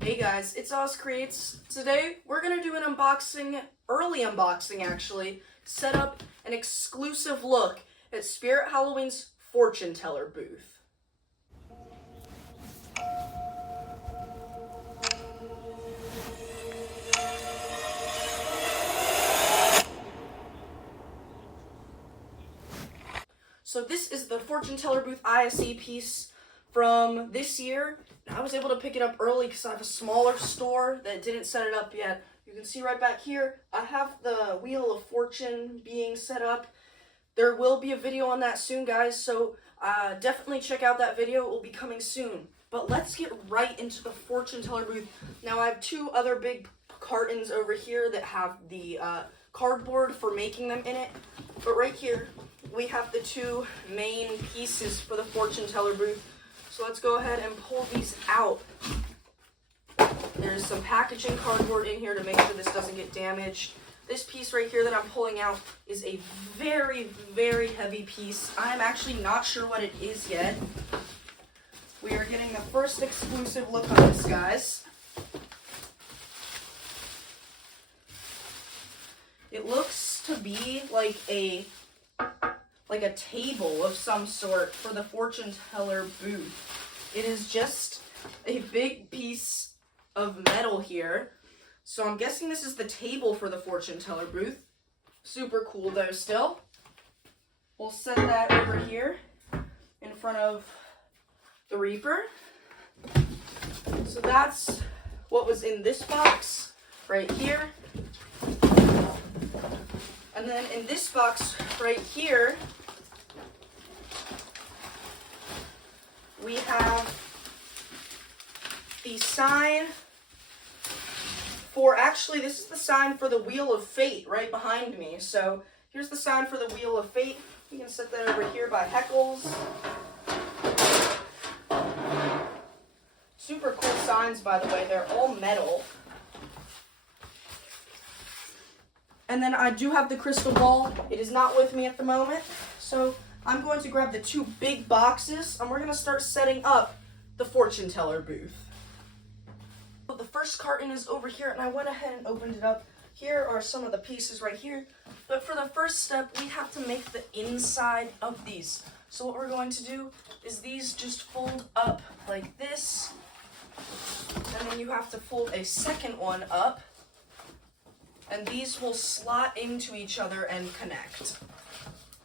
Hey guys, it's Oz Creates. Today we're gonna do an unboxing, early unboxing actually, set up an exclusive look at Spirit Halloween's fortune teller booth. So this is the fortune teller booth ISE piece from this year. I was able to pick it up early because I have a smaller store that didn't set it up yet. You can see right back here, I have the Wheel of Fortune being set up. There will be a video on that soon, guys, so definitely check out that video. It will be coming soon. But let's get right into the fortune teller booth. Now, I have two other big cartons over here that have the cardboard for making them in it. But right here, we have the two main pieces for the fortune teller booth. So let's go ahead and pull these out. There's some packaging cardboard in here to make sure this doesn't get damaged. This piece right here that I'm pulling out is a very, very heavy piece. I'm actually not sure what it is yet. We are getting the first exclusive look on this, guys. It looks to be like a table of some sort for the fortune teller booth. It is just a big piece of metal here. So I'm guessing this is the table for the fortune teller booth. Super cool though still. We'll set that over here in front of the Reaper. So that's what was in this box right here. And then in this box right here, we have the sign for, actually this is the sign for the Wheel of Fate right behind me. So here's the sign for the Wheel of Fate. We can set that over here by Heckles. Super cool signs, by the way. They're all metal. And then I do have the crystal ball. It is not with me at the moment. So I'm going to grab the two big boxes and we're going to start setting up the fortune teller booth. So the first carton is over here and I went ahead and opened it up. Here are some of the pieces right here. But for the first step, we have to make the inside of these. So what we're going to do is these just fold up like this. And then you have to fold a second one up. And these will slot into each other and connect.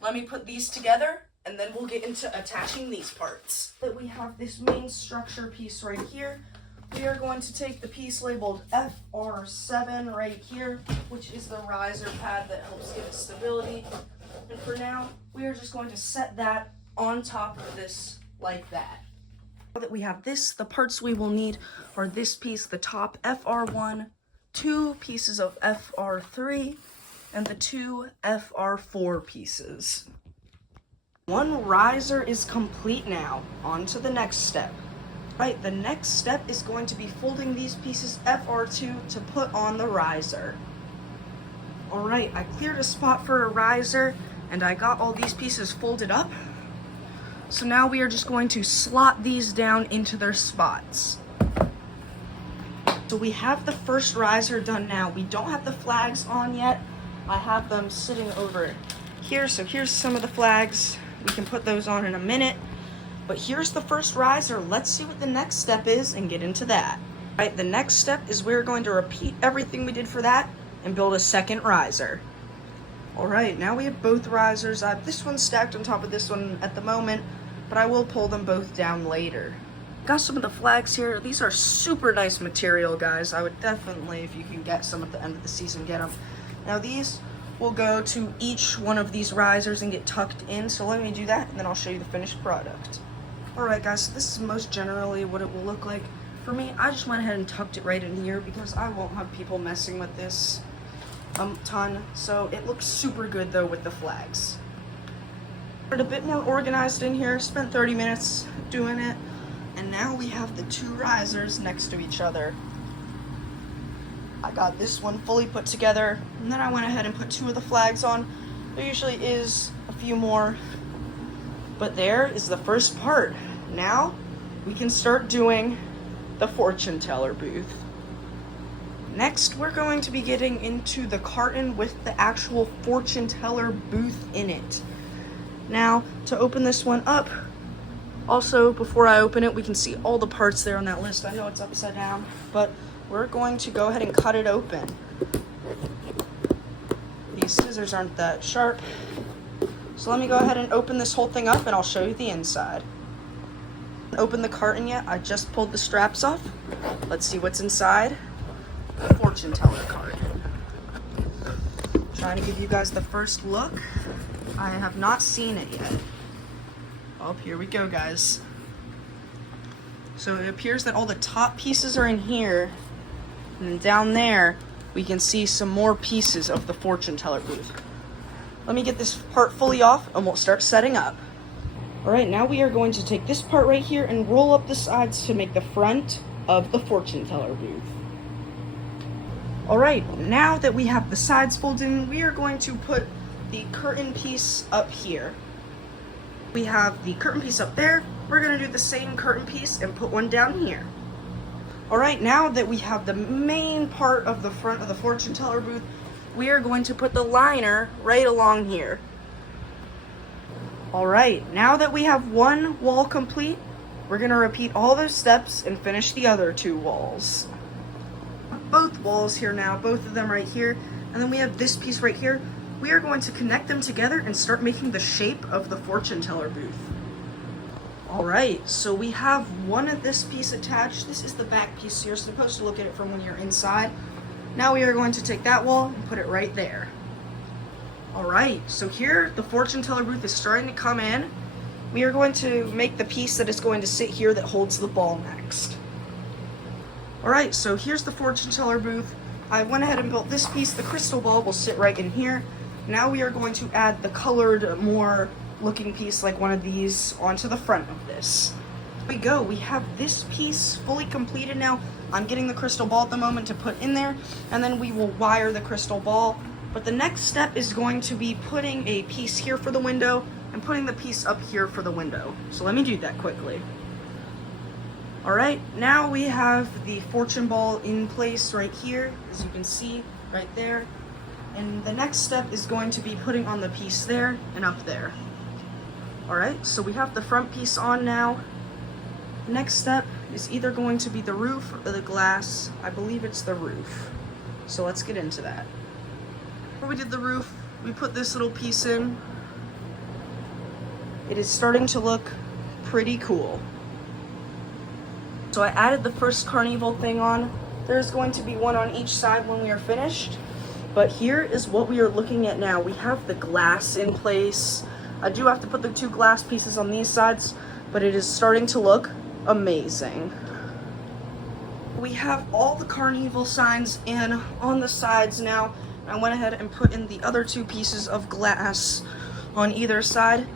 Let me put these together, and then we'll get into attaching these parts. But we have this main structure piece right here. We are going to take the piece labeled FR7 right here, which is the riser pad that helps give it stability. And for now, we are just going to set that on top of this like that. Now that we have this, the parts we will need are this piece, the top FR1, two pieces of FR3, and the two FR4 pieces. One riser is complete now. On to the next step. Right, the next step is going to be folding these pieces FR2 to put on the riser. Alright, I cleared a spot for a riser, and I got all these pieces folded up. So now we are just going to slot these down into their spots. So we have the first riser done now. We don't have the flags on yet. I have them sitting over here. So here's some of the flags. We can put those on in a minute. But here's the first riser. Let's see what the next step is and get into that. All right, the next step is we're going to repeat everything we did for that and build a second riser. All right, now we have both risers. I have this one stacked on top of this one at the moment, but I will pull them both down later. Got some of the flags here. These are super nice material, guys. I would definitely, if you can get some at the end of the season, get them. Now these will go to each one of these risers and get tucked in. So let me do that, and then I'll show you the finished product. All right, guys, so this is most generally what it will look like. For me, I just went ahead and tucked it right in here because I won't have people messing with this a ton. So it looks super good, though, with the flags. A bit more organized in here. Spent 30 minutes doing it. And now we have the two risers next to each other. I got this one fully put together, and then I went ahead and put two of the flags on. There usually is a few more, but there is the first part. Now we can start doing the fortune teller booth. Next, we're going to be getting into the carton with the actual fortune teller booth in it. Now, to open this one up, also, before I open it, we can see all the parts there on that list. I know it's upside down, but we're going to go ahead and cut it open. These scissors aren't that sharp. So let me go ahead and open this whole thing up and I'll show you the inside. Open the carton yet, I just pulled the straps off. Let's see what's inside the fortune teller card. Trying to give you guys the first look. I have not seen it yet. Oh, here we go, guys. So it appears that all the top pieces are in here, and then down there we can see some more pieces of the fortune teller booth. Let me get this part fully off and we'll start setting up. Alright, now we are going to take this part right here and roll up the sides to make the front of the fortune teller booth. Alright, now that we have the sides folded in, we are going to put the curtain piece up here. We have the curtain piece up there. We're going to do the same curtain piece and put one down here. Alright, now that we have the main part of the front of the fortune teller booth, we are going to put the liner right along here. Alright, now that we have one wall complete, we're going to repeat all those steps and finish the other two walls. Both walls here now, both of them right here, and then we have this piece right here. We are going to connect them together and start making the shape of the fortune teller booth. Alright, so we have one of this piece attached. This is the back piece, so you're supposed to look at it from when you're inside. Now we are going to take that wall and put it right there. Alright, so here the fortune teller booth is starting to come in. We are going to make the piece that is going to sit here that holds the ball next. Alright, so here's the fortune teller booth. I went ahead and built this piece. The crystal ball will sit right in here. Now we are going to add the colored, more looking piece like one of these onto the front of this. Here we go. We have this piece fully completed now. I'm getting the crystal ball at the moment to put in there, and then we will wire the crystal ball. But the next step is going to be putting a piece here for the window and putting the piece up here for the window. So let me do that quickly. Alright, now we have the fortune ball in place right here, as you can see, right there. And the next step is going to be putting on the piece there and up there. Alright, so we have the front piece on now. Next step is either going to be the roof or the glass. I believe it's the roof. So let's get into that. Before we did the roof, we put this little piece in. It is starting to look pretty cool. So I added the first carnival thing on. There's going to be one on each side when we are finished. But here is what we are looking at now. We have the glass in place. I do have to put the two glass pieces on these sides, but it is starting to look amazing. We have all the carnival signs in on the sides now. I went ahead and put in the other two pieces of glass on either side.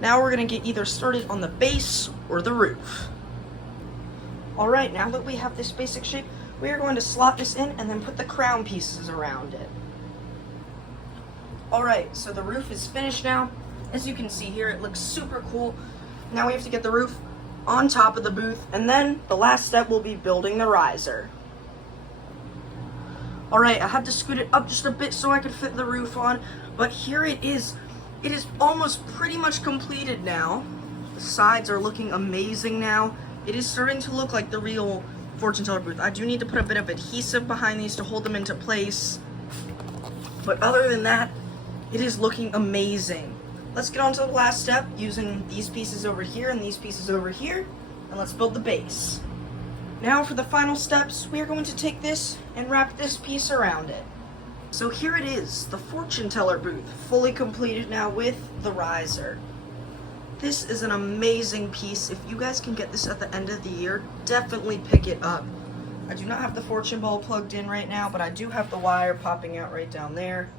Now we're going to get either started on the base or the roof. Alright, now that we have this basic shape, we are going to slot this in and then put the crown pieces around it. Alright, so the roof is finished now. As you can see here, it looks super cool. Now we have to get the roof on top of the booth, and then the last step will be building the riser. Alright, I had to scoot it up just a bit so I could fit the roof on, but here it is. It is almost pretty much completed now. The sides are looking amazing now. It is starting to look like the real fortune teller booth. I do need to put a bit of adhesive behind these to hold them into place. But other than that, it is looking amazing. Let's get on to the last step using these pieces over here and these pieces over here. And let's build the base. Now for the final steps, we are going to take this and wrap this piece around it. So here it is, the fortune teller booth, fully completed now with the riser. This is an amazing piece. If you guys can get this at the end of the year, definitely pick it up. I do not have the fortune ball plugged in right now, but I do have the wire popping out right down there.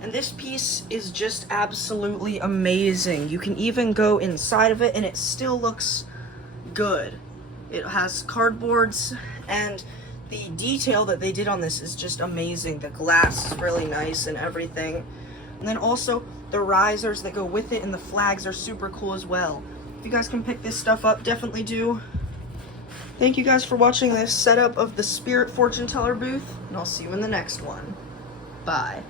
And this piece is just absolutely amazing. You can even go inside of it and it still looks good. It has cardboards, and the detail that they did on this is just amazing. The glass is really nice and everything. And then also the risers that go with it and the flags are super cool as well. If you guys can pick this stuff up, definitely do. Thank you guys for watching this setup of the Spirit Fortune Teller booth, and I'll see you in the next one. Bye.